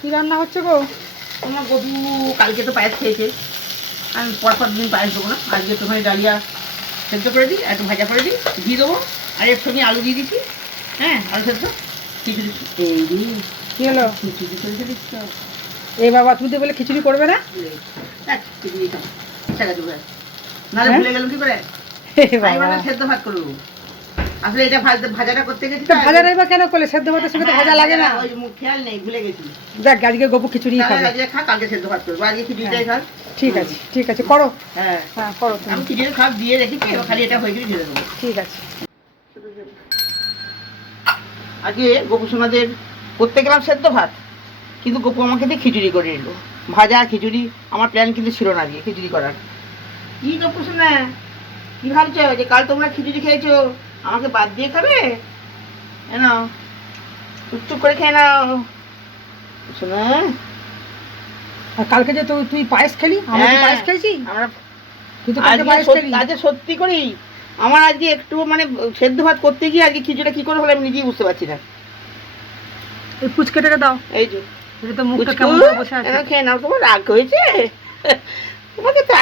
কি রান্না হচ্ছে গো? তোমার গবু কালকে তো পায়েস খেয়েছে, আমি পর দিন পায়েস দেবো না, আজকে তোমার ডালিয়া সেদ্ধ করে দিই, একটু ভাজা করে দিই, ঘি দেবো, আর এর সঙ্গে আলু দিয়ে দিচ্ছি। হ্যাঁ, আলু সেদ্ধ খিচুড়ি। এই রে, কি হলো? খিচুড়ি করে দিচ্ছ? এই বাবা, তুমি তো বলে খিচুড়ি করবে না। খিচুড়ি খাও, টাকা দেবো, নাহলে হ্যাঁ? ভুলে গেলাম কি করে। হে আমি বাবা, ভাবলাম সেদ্ধ ভাত করবো, আসলে এটা ভাজাটা করতে গেছি তো ভাজা রাইবা কেন করলে? সেদ্ধ ভাতের সঙ্গে তো ভাজা লাগে না। ওই মুখ খেয়াল নেই, ভুলে গেছি। দেখ, আজকে গপু খিচুড়ি খাবে। আজকে খা, কালকে সেদ্ধ ভাত করবো, আজকে খিচুড়িটাই খা। ঠিক আছে, ঠিক আছে, করো। হ্যাঁ, হ্যাঁ, করো তুমি। আমি খিচুড়ি খাপ দিয়ে রেখেছি, এবার খালি এটা হয়ে গেলে ঢেলে দেবো। ঠিক আছে। আজকে গপু সোনাদের করতে গেলাম সেদ্ধ ভাত, কিন্তু গপু আমাকে দিয়ে খিচুড়ি করে নিল। ভাজা খিচুড়ি, আমার প্ল্যান কিন্তু ছিল না আজকে খিচুড়ি করার। কি গপু সোনা, কি ভাবছো যে কাল তোমরা খিচুড়ি খেয়েছো, আমাকে বাদ দিয়ে খাবে? নাও, চুপচুপ করে খেয়ে নাও শোনা। আর কালকে যে তুই পায়েস খেলি, আমরা কি পায়েস খেয়েছি? আমরা কিন্তু কালকে পায়েস খেলি। আজকে সত্যি করি আমার আজকে একটু মানে সেদ্ধ ভাত করতে গিয়ে আজকে খিচুড়িটা কি করে হলো আমি নিজেই বুঝতে পারছি না। এই পুচকেটাকে দাও। এই যে এটা তো মুখটা কেমন করে বসে আছে। খেয়ে নাও, তোমার রাগ হয়েছে তোমাকে তো